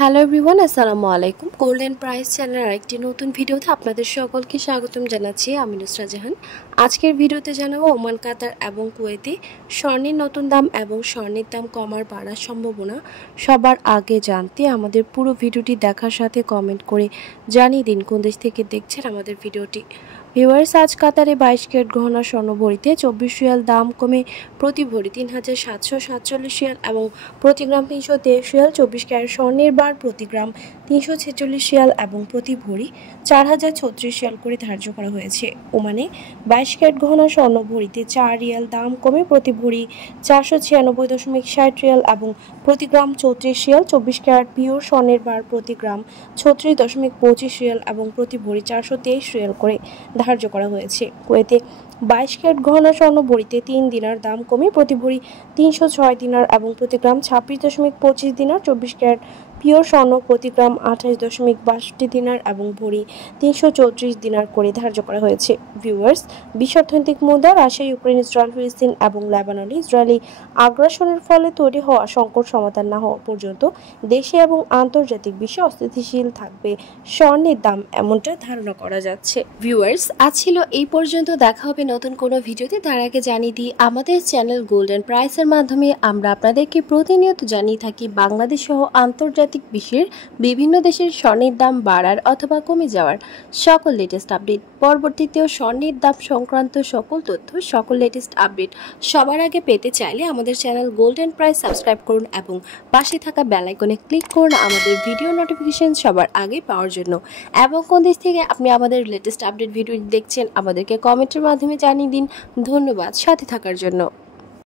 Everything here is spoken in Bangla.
হ্যালো এভরিওয়ান, আসসালামু আলাইকুম। গোল্ডেন প্রাইস চ্যানেলের আরেকটি নতুন ভিডিওতে আপনাদের সকলকে স্বাগতম জানাচ্ছি। আমি নুসরাত জাহান। আজকের ভিডিওতে জানাবো ওমান, কাতার এবং কুয়েতে স্বর্ণের নতুন দাম এবং স্বর্ণের দাম কমার বাড়ার সম্ভাবনা। সবার আগে জানতে আমাদের পুরো ভিডিওটি দেখার সাথে কমেন্ট করে জানিয়ে দিন কোন দেশ থেকে দেখছেন আমাদের ভিডিওটি। ভিউয়ার্স, আজ কাতারে 22 ক্যারেট গহনা স্বর্ণ ভরিতে 24 রিয়াল দাম কমে প্রতি ভরি 3747 রিয়াল এবং প্রতি গ্রাম 323 রিয়াল। 24 ক্যারেট স্বর্ণের বার প্রতি গ্রাম 346 রিয়াল এবং প্রতি ভরি 4036 রিয়াল করে ধার্য করা হয়েছে। ওমানে 22 ক্যারেট গহনা স্বর্ণ ভরিতে 4 রিয়াল দাম কমে প্রতি ভরি 496.60 রিয়াল এবং প্রতি গ্রাম 34 রিয়াল। 24 ক্যারেট পিওর স্বর্ণের বার প্রতি গ্রাম 36.25 রিয়াল এবং প্রতি ভরি 423 রিয়াল করে ধার্য করা হয়েছে। কুয়েতে 22 ক্যারেট গহনা স্বর্ণ ভরিতে 3 দিনার দাম কমে প্রতি ভরি 306 দিনার এবং প্রতি গ্রাম 26.25 দিনার। 24 ক্যারেট পিওর স্বর্ণ প্রতি গ্রাম 28.62 দিনার এবং ভরি 334 দিনার করে ধার্য করা হয়েছে। ভিউয়ার্স, বিশ্ব অর্থনৈতিক মুদ্রা রাশিয়া, ইউক্রেন, ইসরায়েল, ফিলিস্তিন এবং লেবাননে ইসরায়েলি আগ্রাসনের ফলে তৈরি হওয়া সংকট সমাধান না হওয়া পর্যন্ত দেশে এবং আন্তর্জাতিক বিশ্বে অস্থিতিশীল থাকবে স্বর্ণের দাম, এমনটা ধারণা করা যাচ্ছে। ভিউয়ার্স, আজ ছিল এই পর্যন্ত। দেখা হবে নতুন কোনো ভিডিওতে। তার আগে জানিয়ে দিই, আমাদের চ্যানেল গোল্ডেন প্রাইসের মাধ্যমে আমরা আপনাদেরকে প্রতিনিয়ত জানিয়ে থাকি বাংলাদেশ সহ আন্তর্জাতিক বিশ্বের বিভিন্ন দেশের স্বর্ণের দাম বাড়ার অথবা কমে যাওয়ার সকল লেটেস্ট আপডেট। পরবর্তীতেও স্বর্ণের দাম সংক্রান্ত সকল তথ্য, সকল লেটেস্ট আপডেট সবার আগে পেতে চাইলে আমাদের চ্যানেল গোল্ডেন প্রাইস সাবস্ক্রাইব করুন এবং পাশে থাকা বেল আইকনে ক্লিক করুন আমাদের ভিডিও নোটিফিকেশন সবার আগে পাওয়ার জন্য। এবং কোন দেশ থেকে আপনি আমাদের লেটেস্ট আপডেট ভিডিও দেখছেন আমাদেরকে কমেন্টের মাধ্যমে জানিয়ে দিন। ধন্যবাদ সাথে থাকার জন্য।